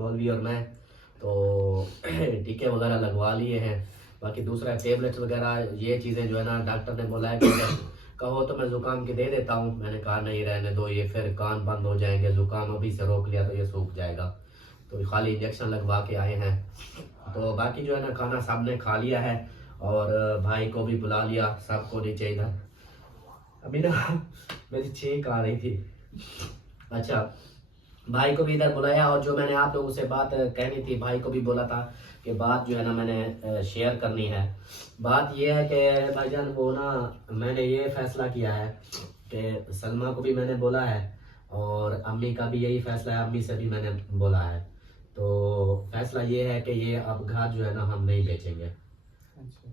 मौलवी और मैं, तो टीके वगैरह लगवा लिए हैं। बाकी दूसरा टेबलेट्स वगैरह ये चीज़ें जो है ना, डॉक्टर ने बोला है कि अगर कहो तो मैं ज़ुकाम की दे देता हूँ। मैंने कहा नहीं, रहने दो, ये फिर कान बंद हो जाएंगे, ज़ुकाम अभी से रोक लिया तो ये सूख जाएगा। तो खाली इंजेक्शन लगवा के आए हैं। तो बाकी जो है ना, खाना सबने खा लिया है और भाई को भी बुला लिया, सबको नीचे इधर। अभी ना मेरी छींक आ रही थी। अच्छा, भाई को भी इधर बुलाया, और जो मैंने आप लोगों से बात कहनी थी, भाई को भी बोला था कि बात जो है ना मैंने शेयर करनी है। बात ये है कि भाईजान वो ना, मैंने ये फैसला किया है कि सलमा को भी मैंने बोला है और अम्मी का भी यही फैसला है, अम्मी से भी मैंने बोला है। तो फैसला ये है कि ये अब घर जो है ना हम नहीं बेचेंगे।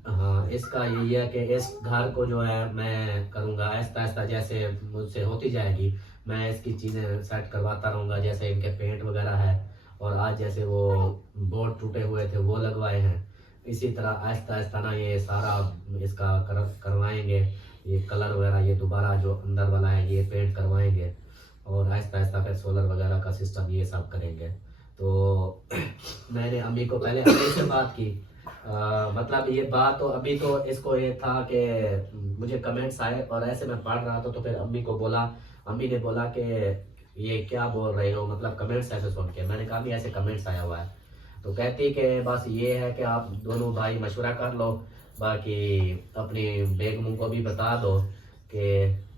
हाँ, इसका यही है कि इस घर को जो है मैं करूँगा आहिस्ता आहिस्ता, जैसे मुझसे होती जाएगी मैं इसकी चीज़ें सेट करवाता रहूँगा। जैसे इनके पेंट वगैरह है, और आज जैसे वो बोर्ड टूटे हुए थे वो लगवाए हैं, इसी तरह आहिस्ता आहिस्ता ना ये सारा इसका करवाएंगे। ये कलर वगैरह ये दोबारा जो अंदर वाला है ये पेंट करवाएंगे, और आहिस्ता आहिस्ता फिर सोलर वगैरह का सिस्टम ये सब करेंगे। तो मैंने अम्मी को पहले अम्मी से बात की। मतलब ये बात तो अभी तो इसको ये था कि मुझे कमेंट्स आए और ऐसे मैं पढ़ रहा था, तो फिर अम्मी को बोला। अम्मी ने बोला कि ये क्या बोल रहे हो, मतलब कमेंट्स ऐसे सुन के। मैंने कहा भी ऐसे कमेंट्स आया हुआ है। तो कहती कि बस ये है कि आप दोनों भाई मशवरा कर लो, बाकी अपनी बेगम को भी बता दो कि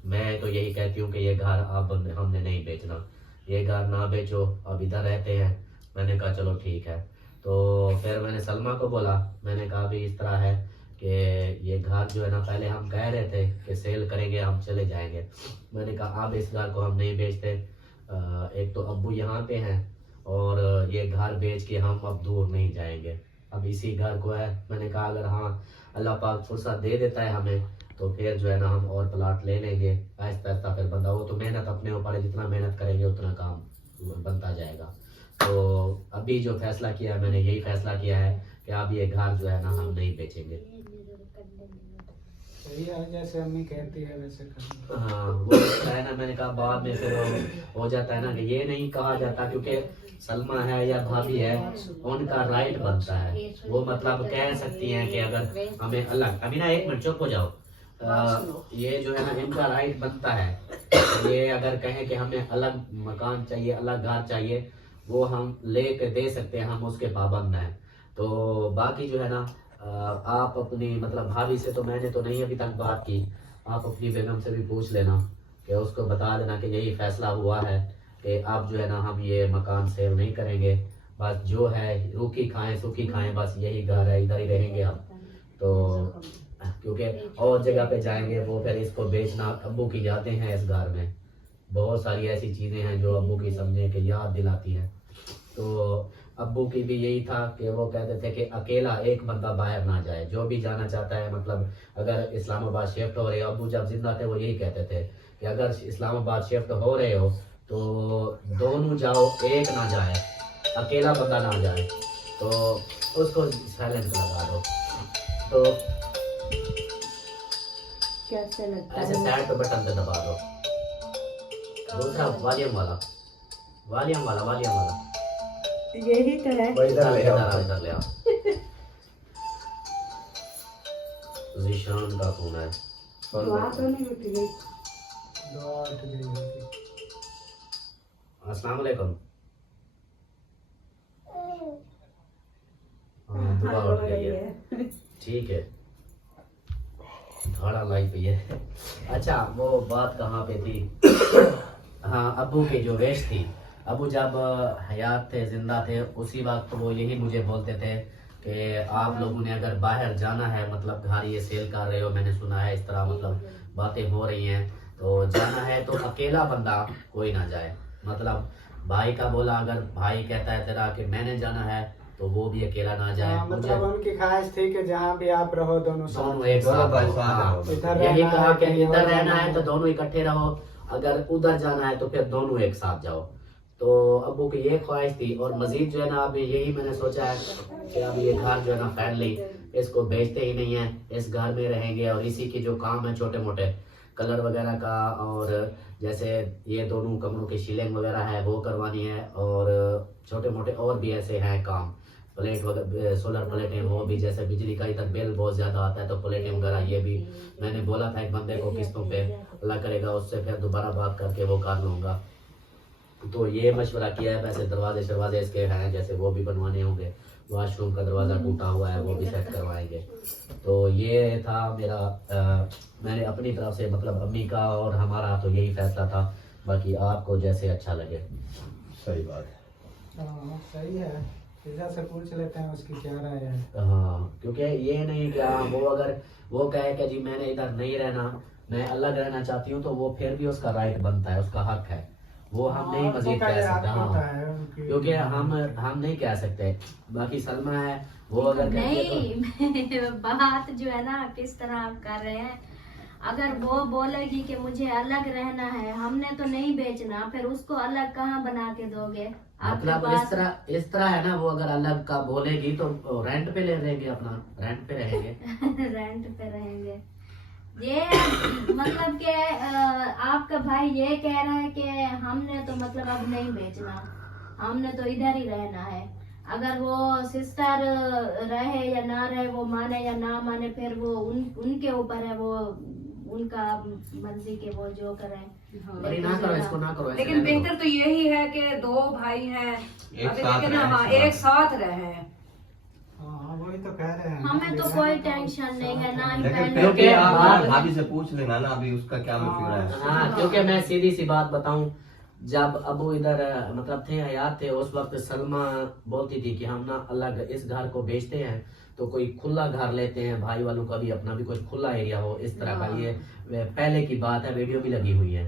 मैं तो यही कहती हूँ कि ये घर अब हमने नहीं बेचना, ये घर ना बेचो, अब इधर रहते हैं। मैंने कहा चलो ठीक है। तो फिर मैंने सलमा को बोला, मैंने कहा भी इस तरह है कि ये घर जो है ना, पहले हम कह रहे थे कि सेल करेंगे, हम चले जाएंगे। मैंने कहा अब इस घर को हम नहीं बेचते। एक तो अब्बू यहाँ पे हैं, और ये घर बेच के हम अब दूर नहीं जाएंगे, अब इसी घर को है। मैंने कहा अगर हाँ अल्लाह पाक फुर्सत दे देता है हमें, तो फिर जो है ना हम और प्लाट ले लेंगे आहिस्ता आहिस्ता। फिर बंदा, वो तो मेहनत अपने ऊपर है, जितना मेहनत करेंगे उतना काम बनता जाएगा। तो अभी जो फैसला किया है, मैंने यही फैसला किया है कि अब ये घर जो है ना हम नहीं बेचेंगे। सही है, जैसे अम्मी कहती है वैसे करना। हाँ, वो है ना, मैंने कहा बाद में फिर हो जाता है ना कि ये नहीं कहा जाता, क्योंकि सलमा है या भाभी है, उनका राइट बनता है। वो मतलब कह सकती हैं कि अगर हमें अलग, अभी ना एक मिनट चुप हो जाओ। ये जो है ना इनका राइट बनता है, ये अगर कहें कि हमें अलग मकान चाहिए, अलग घर चाहिए, वो हम ले के दे सकते हैं, हम उसके पाबंद हैं। तो बाकी जो है ना, आप अपनी मतलब भाभी से तो मैंने तो नहीं अभी तक बात की, आप अपनी बेगम से भी पूछ लेना कि उसको बता देना कि यही फैसला हुआ है कि अब जो है ना हम ये मकान सेल नहीं करेंगे, बस जो है रूखी खाएं सूखी खाएं, बस यही घर है, इधर ही रहेंगे हम। तो क्योंकि और जगह पे जाएंगे वो फिर इसको बेचना, अब्बू की यादें हैं इस घर में, बहुत सारी ऐसी चीज़ें हैं जो अब्बू की समझे कि याद दिलाती हैं। तो अब्बू की भी यही था कि वो कहते थे कि अकेला एक बंदा बाहर ना जाए, जो भी जाना चाहता है, मतलब अगर इस्लामाबाद शिफ्ट हो रहे हो, अब्बू जब जिंदा थे वो यही कहते थे कि अगर इस्लामाबाद शिफ्ट हो रहे हो तो दोनों जाओ, एक ना जाए, अकेला बंदा ना जाए। तो उसको साइलेंट लगा दो, तो कैसे लगता ऐसे है? साइड पे बटन पे दबा दो, दूसरा वॉल्यूम वाला, वॉल्यूम वाला, वॉल्यूम वाला, यही तो है। इधर ले आओ, इधर ले आओ। जीशान का फोन है। दुआ तो नहीं उठ गई? दुआ उठ गई होगी। अस्सलाम वालेकुम। हाँ, दुआ उठ गई है, ठीक है। थोड़ा लाइफ पे है। अच्छा, वो बात कहाँ पे थी? हाँ, अब्बू की जो वेश थी, अबू जब हयात थे, जिंदा थे, उसी वक्त वो यही मुझे बोलते थे कि आप लोगों ने अगर बाहर जाना है, मतलब घर ये सेल कर रहे हो, मैंने सुना है इस तरह, मतलब बातें हो रही हैं, तो जाना है तो अकेला बंदा कोई ना जाए। मतलब भाई का बोला, अगर भाई कहता है तेरा कि मैंने जाना है, तो वो भी अकेला ना जाए। मतलब उनकी ख्वाहिश थी कि जहाँ भी आप रहो दोनों दोनों एक साथ रहो। हाँ, यही कहा कि इधर रहना है तो दोनों इकट्ठे रहो, अगर उधर जाना है तो फिर दोनों एक साथ जाओ। तो अब्बू की ये ख्वाहिश थी, और मजीद जो है ना, अभी यही मैंने सोचा है कि अब ये घर जो है ना फैमिली इसको बेचते ही नहीं है, इस घर में रहेंगे, और इसी के जो काम है छोटे मोटे कलर वगैरह का, और जैसे ये दोनों कमरों की सीलिंग वगैरह है वो करवानी है, और छोटे मोटे और भी ऐसे हैं काम, प्लेट वगैरह, सोलर प्लेटें, वो भी जैसे बिजली का इधर बिल बहुत ज़्यादा आता है तो प्लेटें वगैरह ये भी मैंने बोला था एक बंदे को किस्तों पे अल्लाह करेगा उससे फिर दोबारा बात करके वो कर लूँगा। तो ये मशवरा किया है। वैसे दरवाजे शरवाजे इसके हैं जैसे वो भी बनवाने होंगे, वॉशरूम का दरवाज़ा टूटा हुआ है वो भी सेट करवाएंगे। तो ये था मेरा मैंने अपनी तरफ से मतलब अम्मी का और हमारा तो यही फैसला था, बाकी आपको जैसे अच्छा लगे। सही बात है। हाँ सही है, फिजा से पूछ लेते हैं उसकी क्या राय है। हाँ, क्योंकि ये नहीं कि वो अगर वो कहे कि जी मैंने इधर नहीं रहना, मैं अलग रहना चाहती हूँ, तो वो फिर भी उसका राइट बनता है, उसका हक है, वो हम नहीं मजीद कह सकते। हाँ, क्योंकि हम नहीं कह सकते। बाकी सलमा है वो अगर नहीं बात जो है ना किस तरह आप कर रहे हैं, अगर वो बोलेगी कि मुझे अलग रहना है, हमने तो नहीं बेचना, फिर उसको अलग कहाँ बना के दोगे? मतलब इस तरह है ना, वो अगर अलग का बोलेगी तो रेंट पे ले लेंगे, अपना रेंट पे रहेंगे। रेंट पे रहेंगे। ये मतलब कि आपका भाई ये कह रहा है कि हमने तो मतलब अब नहीं बेचना, हमने तो इधर ही रहना है। अगर वो सिस्टर रहे या ना रहे, वो माने या ना माने, फिर वो उनके ऊपर है, वो उनका मर्जी के वो जो करें। अरे ना करो इसको, ना करो, ऐसे लेकिन रहने दो। बेहतर तो यही है कि दो भाई हैं, एक अभी साथ देखे ना, रहें, हाँ, एक साथ रहे। हाँ वही तो कह रहे हैं। हमें तो कोई टेंशन नहीं है ना ही लेकिन पहले। क्योंकि फिर आप बात- भाभी से पूछ लेना ना अभी उसका क्या मशवरा है। हाँ, क्योंकि मैं सीधी सी बात बताऊं, जब अबू इधर मतलब थे हयात थे, उस वक्त सलमा बोलती थी कि हम ना अलग इस घर को बेचते हैं तो कोई खुला घर लेते हैं, भाई वालों का भी अपना भी कोई खुला एरिया हो, इस तरह का। ये पहले की बात है, वीडियो भी लगी हुई है।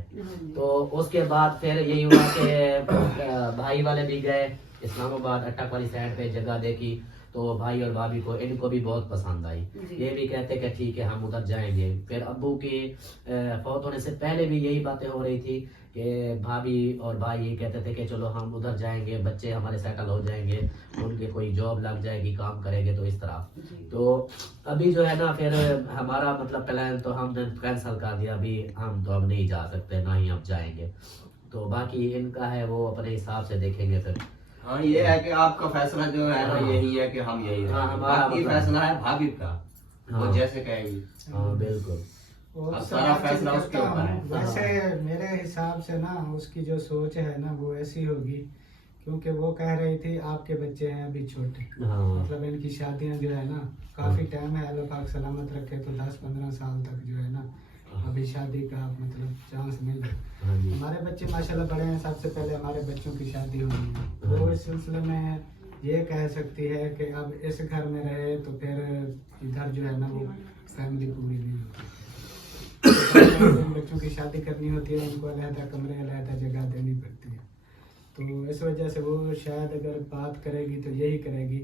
तो उसके बाद फिर यही हुआ कि भाई वाले भी गए इस्लामाबाद, अटक वाली साइड पे जगह देखी, तो भाई और भाभी को इनको भी बहुत पसंद आई। ये भी कहते कि ठीक है हम उधर जाएंगे। फिर अब्बू की फौत होने से पहले भी यही बातें हो रही थी कि भाभी और भाई ये कहते थे कि चलो हम उधर जाएंगे, बच्चे हमारे सेटल हो जाएंगे, उनके कोई जॉब लग जाएगी, काम करेंगे, तो इस तरह। तो अभी जो है ना फिर हमारा मतलब प्लान तो हमने कैंसिल कर दिया, अभी हम तो अब नहीं जा सकते, ना ही अब जाएंगे। तो बाकी इनका है वो अपने हिसाब से देखेंगे फिर। हाँ ये है कि आपका फैसला जो है ना हाँ। यही है कि हम यही हाँ, रहेंगे। हमारा बाकी मतलब- फैसला है भाभी का, वो हाँ। जैसे कहेगी। हाँ बिल्कुल। वो अब सब सारा बातचीत फैसला उसके करता ऊपर है। हूँ। वैसे मेरे हिसाब से ना उसकी जो सोच है ना वो ऐसी होगी, क्योंकि वो कह रही थी आपके बच्चे हैं अभी छोटे, हाँ मतलब इनकी शादियां जो है ना काफी टाइम है, अल्लाह पाक सलामत रखे तो 10-15 साल तक जो है ना अभी शादी का मतलब चांस मिल रहा है। हाँ जी। हमारे बच्चे माशाल्लाह बड़े हैं, सबसे पहले हमारे बच्चों की शादी होनी है, तो इस सिलसिले में ये कह सकती है कि अब इस घर में रहे तो फिर इधर जो है ना वो फैमिली पूरी नहीं होती। जिन बच्चों की शादी करनी होती है उनको अलहदा कमरे अलहदा जगह देनी पड़ती है, तो इस वजह से वो शायद अगर बात करेगी तो यही करेगी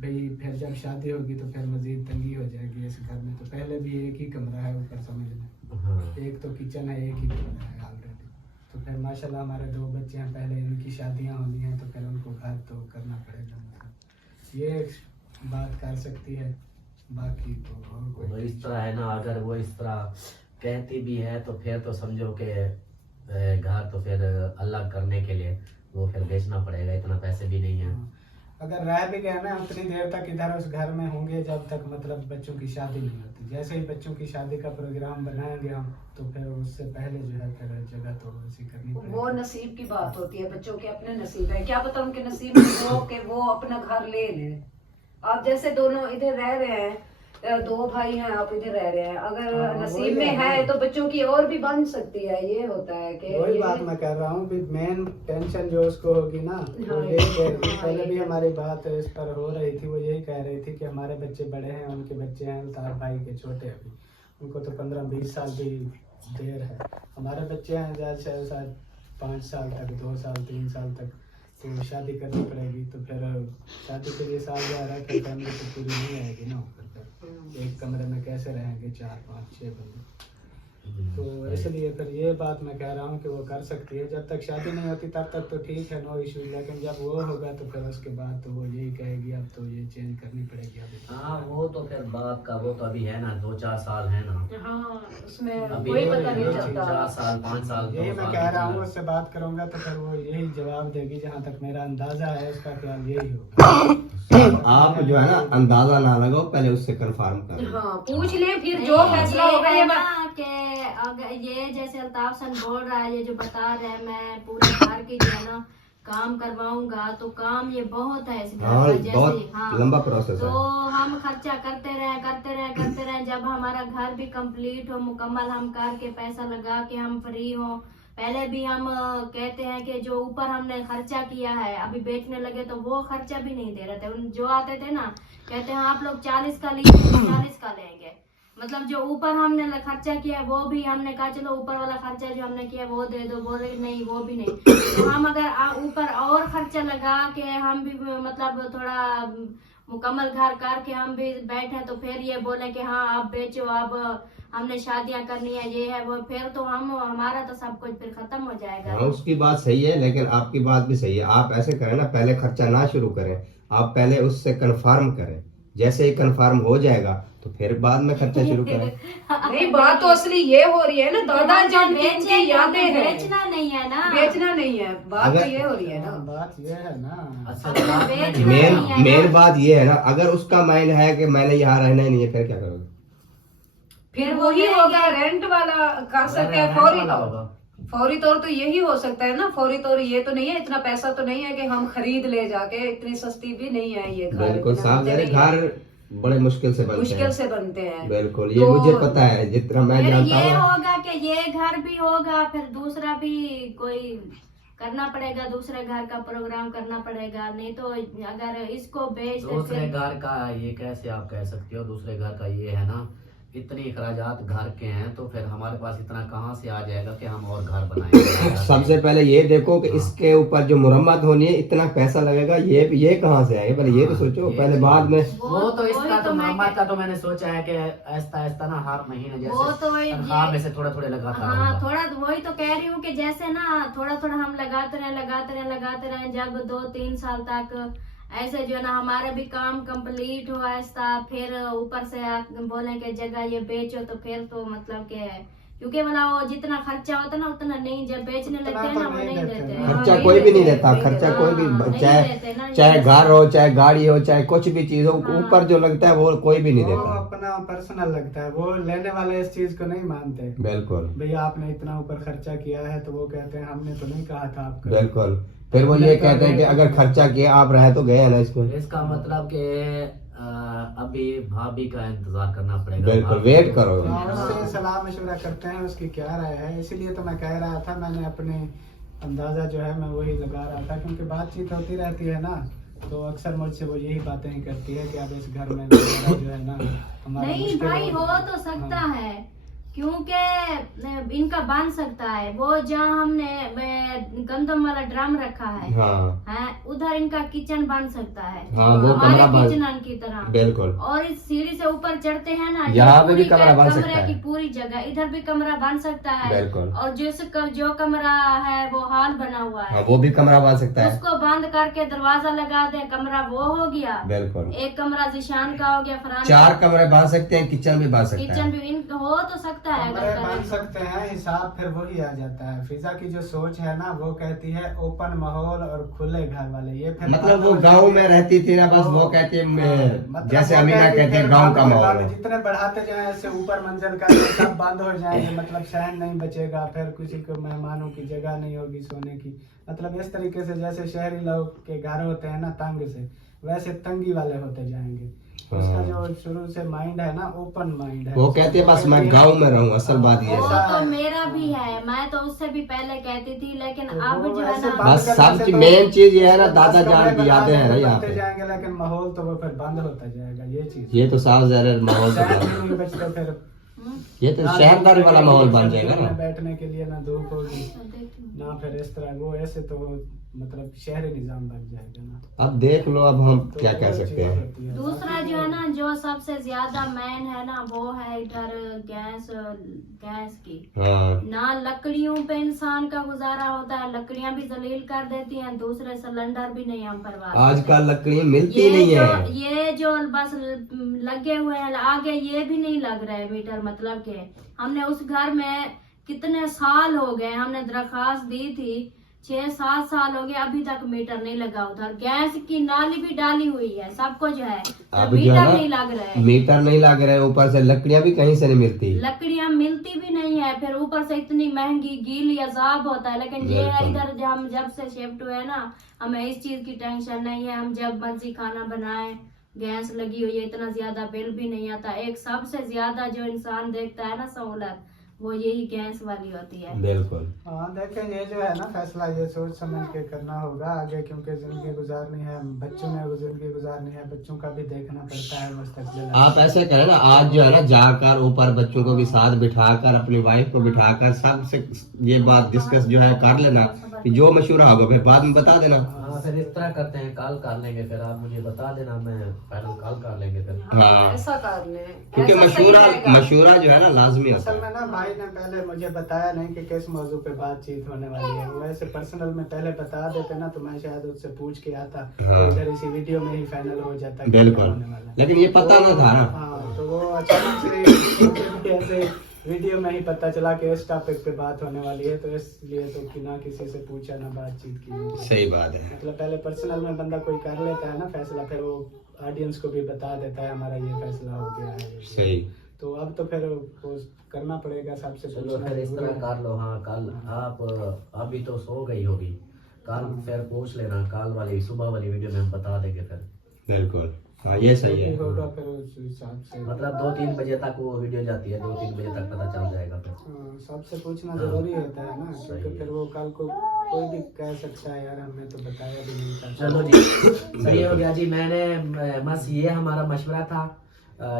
भाई फिर जब शादी होगी तो फिर मजीद तंगी हो जाएगी इस घर में। तो पहले भी एक ही कमरा है ऊपर, समझ लें हाँ एक तो किचन है, एक ही कमरा है ऑलरेडी। तो फिर माशाल्लाह हमारे 2 बच्चे हैं, पहले इनकी शादियां होनी है तो फिर उनको घर तो करना पड़ेगा, मतलब ये एक बात कर सकती है। बाकी तो और वो कोई इस तरह है ना, अगर वो इस तरह कहती भी है तो फिर तो समझो कि घर तो फिर अलग करने के लिए वो फिर बेचना पड़ेगा, इतना पैसे भी नहीं है। हाँ। अगर रह भी गया ना उतनी देर तक इधर उस घर में होंगे जब तक मतलब बच्चों की शादी नहीं होती। जैसे ही बच्चों की शादी का प्रोग्राम बनाएंगे हम तो फिर उससे पहले जो है फिर जगह तो ऐसी करनी वो पड़ेगी। नसीब की बात होती है, बच्चों के अपने नसीब है, क्या पता उनके नसीब में हो कि वो अपना घर ले लें। आप जैसे दोनों इधर रह रहे हैं, 2 भाई हैं, आप इधर रह रहे हैं, अगर हाँ, नसीब वही में है है ना। तो बच्चों की और भी बन सकती है। ये होता है कि वही ये- बात मैं कर रहा हूँ कि मेन टेंशन जो उसको होगी ना वो हाँ, यही कह रही हाँ, पहले ये- भी हमारी बात इस पर हो रही थी, वो यही कह रही थी कि हमारे बच्चे बड़े हैं, उनके बच्चे हैं अल्ताफ भाई के छोटे, अभी उनको तो 15-20 साल की देर है। हमारे बच्चे हैं ज़्यादा से शायद 5 साल तक, 2 साल 3 साल तक, तो शादी करनी पड़ेगी। तो फिर शादी के लिए साल जा रहा है कि फैमिली तो पूरी नहीं आएगी ना ऊपर, फिर एक कमरे में कैसे रहेंगे 4-5-6 बंदे। तो इसलिए फिर ये बात मैं कह रहा हूँ कि वो कर सकती है। जब तक शादी नहीं होती तब तक तो ठीक है, नो इशू, लेकिन जब वो होगा तो फिर उसके बाद तो वो यही कहेगी अब तो ये चेंज करनी पड़ेगी अभी। हाँ वो तो फिर बात का वो तो अभी है ना, 2-4 साल है ना हाँ उसमें अभी, कोई पता नहीं यही चलता। 4 साल 5 साल यही 2 मैं साल कह रहा हूँ, उससे बात करूंगा तो फिर वो यही जवाब देगी, जहाँ तक मेरा अंदाजा है उसका ख्याल यही होगा। आप जो है ना अंदाजा ना लगाओ, पहले उससे कंफर्म कर लो। हाँ पूछ ले, फिर जो नहीं, फैसला ये होगा है ये ना बात। कि अगर ये जैसे अल्ताफ सन बोल रहा है, ये जो बता रहे हैं मैं पूरे घर की जो है ना काम करवाऊंगा, तो काम ये बहुत है इस घर हाँ का। जैसे बहुत हाँ लंबा प्रोसेस तो है। हम खर्चा करते रहे, जब हमारा घर भी कंप्लीट हो, मुकम्मल हम करके पैसा लगा के हम फ्री हो। पहले भी हम कहते हैं कि जो ऊपर हमने खर्चा किया है, अभी बेचने लगे तो वो खर्चा भी नहीं दे रहे थे। उन जो आते थे ना कहते हैं आप लोग 40 का लीजिए, 40 का लेंगे। मतलब जो ऊपर हमने खर्चा किया है वो भी हमने कहा चलो ऊपर वाला खर्चा जो हमने किया वो दे दो, बोले नहीं वो भी नहीं। तो हम अगर ऊपर और खर्चा लगा के हम भी मतलब थोड़ा मुकम्मल घर करके हम भी बैठे तो फिर ये बोले कि हाँ आप बेचो, अब हमने शादियां करनी है, ये है वो, फिर तो हमारा तो सब कुछ फिर खत्म हो जाएगा। हाँ उसकी बात सही है, लेकिन आपकी बात भी सही है। आप ऐसे करें ना, पहले खर्चा ना शुरू करें, आप पहले उससे कंफर्म करें। जैसे ही कंफर्म हो जाएगा तो फिर बाद में खर्चा शुरू करें। नहीं बात तो असली ये हो रही है ना, दादा जान की उनकी यादें हैं, बेचना नहीं है ना, बेचना नहीं है, बात तो ये हो रही है ना। बात ये है ना, असल बात में बेचना मेन नहीं है ना। मेन बात ये है ना, अगर उसका माइंड है कि मैंने यहाँ रहना ही नहीं है, फिर क्या करोगे? फिर वही होगा रेंट वाला कर सकते हैं, फौरी वाला तौर। होगा। फौरी तौर तो यही हो सकता है ना, फौरी तौर ये तो नहीं है, इतना पैसा तो नहीं है कि हम खरीद ले जाके, इतनी सस्ती भी नहीं है ये घर। बिल्कुल इतना साहब, मुझे मेरे नहीं है। घर बड़े मुश्किल से बनते मुश्किल हैं। से बनते हैं। बिल्कुल ये तो- मुझे पता है, जितना मैं फिर जानता ये हूँ। होगा कि ये घर भी होगा, फिर दूसरा भी कोई करना पड़ेगा, दूसरे घर का प्रोग्राम करना पड़ेगा। नहीं तो अगर इसको बेच दे दूसरे फिर घर का ये कैसे आप कह सकते हो? दूसरे घर का ये है ना, इतनी अखराजात घर के हैं तो फिर हमारे पास इतना कहाँ से आ जाएगा कि हम और घर बनाएंगे? सबसे पहले ये देखो कि इसके ऊपर जो मुरम्मत होनी है, इतना पैसा लगेगा, ये कहाँ से आएगा? पहले ये तो सोचो, पहले बाद में। वो तो इसका वही तो मैं मरम्मत का तो मैंने सोचा है कि ऐसा ऐसा ना हर महीने वो जैसे तो तनख्वाह में ये से थोड़ा थोड़ा लगाता हाँ रहूंगा। थोड़ा वही तो कह रही हूँ कि जैसे ना थोड़ा थोड़ा हम लगाते रहे, जब 2-3 साल तक ऐसे जो है ना हमारा भी काम कंप्लीट हो ऐसा, फिर ऊपर से बोले कि जगह ये बेचो, तो फिर तो मतलब के क्योंकि मतलब वो जितना खर्चा होता ना उतना नहीं, जब बेचने लगते हैं ना वो नहीं देते हैं। खर्चा नहीं कोई भी नहीं देते, देता, नहीं खर्चा देते, कोई भी, हाँ, नहीं चाहे देते ना, चाहे ये घर हो, चाहे गाड़ी हो, चाहे कुछ भी चीज हो, हाँ। ऊपर जो लगता है वो कोई भी नहीं वो देता। अपना पर्सनल लगता है, वो लेने वाले इस चीज को नहीं मानते। बिल्कुल भैया आपने इतना ऊपर खर्चा किया है, तो वो कहते हैं हमने तो नहीं कहा था आपका। बिल्कुल। फिर वो ये कहते हैं कि अगर खर्चा किया, आप रहे तो गए है ना इसको। इसका मतलब कि अभी भाभी का इंतजार करना पड़ेगा। बिल्कुल, भाभी वेट को- करो। हाँ, उससे सलाह मशवरा करते हैं उसकी क्या राय है। इसीलिए तो मैं कह रहा था, मैंने अपने अंदाजा जो है मैं वही लगा रहा था, क्योंकि बातचीत होती रहती है ना, तो अक्सर मुझसे वो यही बातें ही करती है कि अब इस घर में गुजारा जो है ना हमारा नहीं मुश्किल भाई हो होगा। तो सकता हाँ। है, क्योंकि इनका बन सकता है। वो जहाँ हमने गंदम वाला ड्रम रखा है, हाँ उधर इनका किचन बन सकता है, हाँ, वो हमारे कमरा बन- किचन की तरह। बिल्कुल। और इस सीढ़ी से ऊपर चढ़ते हैं ना, यहाँ ये पे भी पूरी कमरा बन कमरे सकता है। की पूरी जगह, इधर भी कमरा बन सकता है। बिल्कुल। और जो कमरा है वो हॉल बना हुआ है, हाँ वो भी कमरा बन सकता है। उसको बंद करके दरवाजा लगा दे, कमरा वो हो गया। बिल्कुल। एक कमरा जिशान का हो गया, फरहान 4 कमरे बन सकते हैं, किचन भी बन सकता किचन है। भी इन हो तो सकता है कमरे अगर बन करें। सकते हैं, हिसाब फिर वही आ जाता है। फिजा की जो सोच है ना, वो कहती है ओपन माहौल और खुले घर वाले। ये फिर मतलब वो गांव में रहती थी ना, बस वो कहती है मतलब जैसे वो अमीना कहती कहती है फिर गांव का बाद में माहौल है। जितने बढ़ाते जाए ऐसे ऊपर मंजिल का तो सब बंद हो जाएंगे, मतलब शहर नहीं बचेगा, फिर किसी को मेहमानों की जगह नहीं होगी सोने की। मतलब इस तरीके से जैसे शहरी लोग के घर होते हैं ना तंग से, वैसे तंगी वाले होते जाएंगे। उसका जो शुरू से माइंड है ना, ओपन माइंड है। वो कहती है बस मैं गांव में रहूं, असल बात ये वो है। तो मेरा भी है, मैं तो उससे भी पहले कहती थी, लेकिन तो अब वो जो है ऐसे ना बंद बस करने सबसे से तो मेन चीज ये है ना, 10 दादा जान कमरे की यादें हैं ना बनते यहाँ पे। जाएंगे, लेकिन माहौल तो वो फिर बंद होता जाएगा। ये चीज ये तो साफ ज़ाहिर माहौल तो शहर बन- में नहीं बचते फिर। ये तो शहरदारी वाला माहौल बन जाएगा ना ना। बैठने के लिए ना धूप होगी ना, फिर इस तरह वो ऐसे तो वो मतलब शहरी निजाम बन जाएगा ना। अब देख लो, अब हम तो क्या कह वो सकते चीज़ हैं। होती है। दूसरा बाकी जो है ना, जो सबसे ज्यादा मेन है ना वो है इधर गैस की हाँ ना, लकड़ियों पे इंसान का गुजारा होता है, लकड़ियां भी जलील कर देती हैं, दूसरे सिलेंडर भी नहीं हम परवाह करते। आजकल लकड़ियाँ मिलती नहीं है। ये जो बस लगे हुए हैं आगे, ये भी नहीं लग रहे मीटर, मतलब के हमने उस घर में कितने साल हो गए, हमने दरखास्त दी थी 6-7 साल हो गए, अभी तक मीटर नहीं लगा। उधर गैस की नाली भी डाली हुई है, सब कुछ है, अब मीटर जो है नहीं लग रहे, मीटर नहीं लग रहे, ऊपर से लकड़ियाँ भी कहीं से नहीं मिलती, लकड़ियां मिलती भी नहीं है, फिर ऊपर से इतनी महंगी, गीली अजाब होता है। लेकिन ये है इधर हम जब से शिफ्ट हुए ना, हमें इस चीज की टेंशन नहीं है, हम जब मर्जी खाना बनाए, गैस लगी हुई है, इतना ज्यादा बिल भी नहीं आता। एक सबसे ज्यादा जो इंसान देखता है ना सहूलत, वो यही गैस वाली होती है। बिल्कुल। हाँ देखें, ये जो है ना फैसला ये सोच समझ के करना होगा आगे, क्योंकि जिंदगी गुजारनी है, बच्चों ने जिंदगी गुजारनी है, बच्चों का भी देखना पड़ता है मुस्तकबिल। आप ऐसे करें ना, आज जो है ना जाकर ऊपर बच्चों को भी साथ बिठाकर, अपनी वाइफ को बिठाकर सबसे ये बात डिस्कस जो है कर लेना, कि जो मशवरा होगा फिर बाद में बता देना। हाँ फिर इस तरह करते हैं, कॉल कर लेंगे, फिर आप मुझे बता देना, मैं फाइनल कॉल कर लेंगे फिर। हाँ ऐसा कर ले, क्योंकि ऐसा सही मशवरा रहेगा। जो है ना लाजमी होता असल है। में ना भाई ने पहले मुझे बताया नहीं कि किस मौजू पे बातचीत होने वाली है, वो ऐसे पर्सनल में पहले बता देते ना तो मैं शायद उससे पूछ के आता, हाँ। तो इधर इसी वीडियो में ही फाइनल हो जाता कि बिल्कुल। क्या होने वाला है। लेकिन ये पता ना था ना। हाँ तो वो अचानक से मुझे भी ऐसे वीडियो में ही पता चला कि इस टॉपिक पे बात होने वाली है, तो इसलिए तो कि ना किसी से पूछा ना बातचीत की। सही बात है। मतलब पहले पर्सनल में बंदा कोई कर लेता है ना फैसला, फिर वो ऑडियंस को भी बता देता है हमारा ये फैसला हो गया है। सही। तो अब तो फिर वो करना पड़ेगा सबसे चलो पूछना फिर इस जरूरी तरह है। कर लो। हाँ कल आप अभी तो सो गई होगी, कल फिर पूछ लेना, कल वाली सुबह वाली वीडियो में हम बता देंगे फिर। बिल्कुल हाँ ये सही जो भी है। होगा फिर उस हिसाब से मतलब 2-3 बजे तक वो वीडियो जाती है, 2-3 बजे तक पता चल जाएगा फिर। हाँ, सबसे पूछना जरूरी होता है ना, सही क्योंकि है। फिर वो कल को कोई भी कह सकता है यार हमने तो बताया भी नहीं था। चलो जी सही हो गया जी। मैंने बस ये हमारा मशवरा था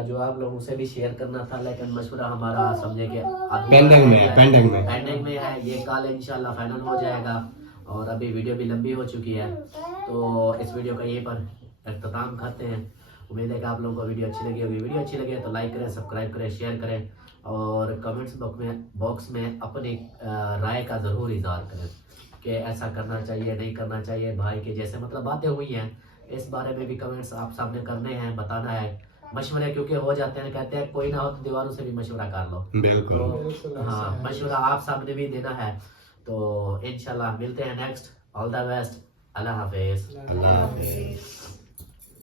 जो आप लोगों से भी शेयर करना था, लेकिन मशवरा हमारा समझे कि पेंडिंग में है, पेंडिंग में। पेंडिंग में है। ये कल इंशाल्लाह फाइनल हो जाएगा, और अभी वीडियो भी लंबी हो चुकी है, तो इस वीडियो का यहीं पर अख्ताम करते हैं। उम्मीद है कि आप लोगों को वीडियो अच्छी लगी होगी। वीडियो अच्छी लगे तो लाइक करें, सब्सक्राइब करें, शेयर करें, और कमेंट्स बॉक्स में अपनी राय का ज़रूर इजहार करें कि ऐसा करना चाहिए, नहीं करना चाहिए। भाई के जैसे मतलब बातें हुई हैं, इस बारे में भी कमेंट्स आप सामने करने हैं, बताना है। मशवरे क्योंकि हो जाते हैं, कहते हैं कोई ना हो तो दीवारों से भी मशवरा कर लो। बिल्कुल। तो हाँ मशवरा आप सामने भी देना है। तो इंशाल्लाह मिलते हैं next. All the best. Allah Hafiz. Allah Hafiz.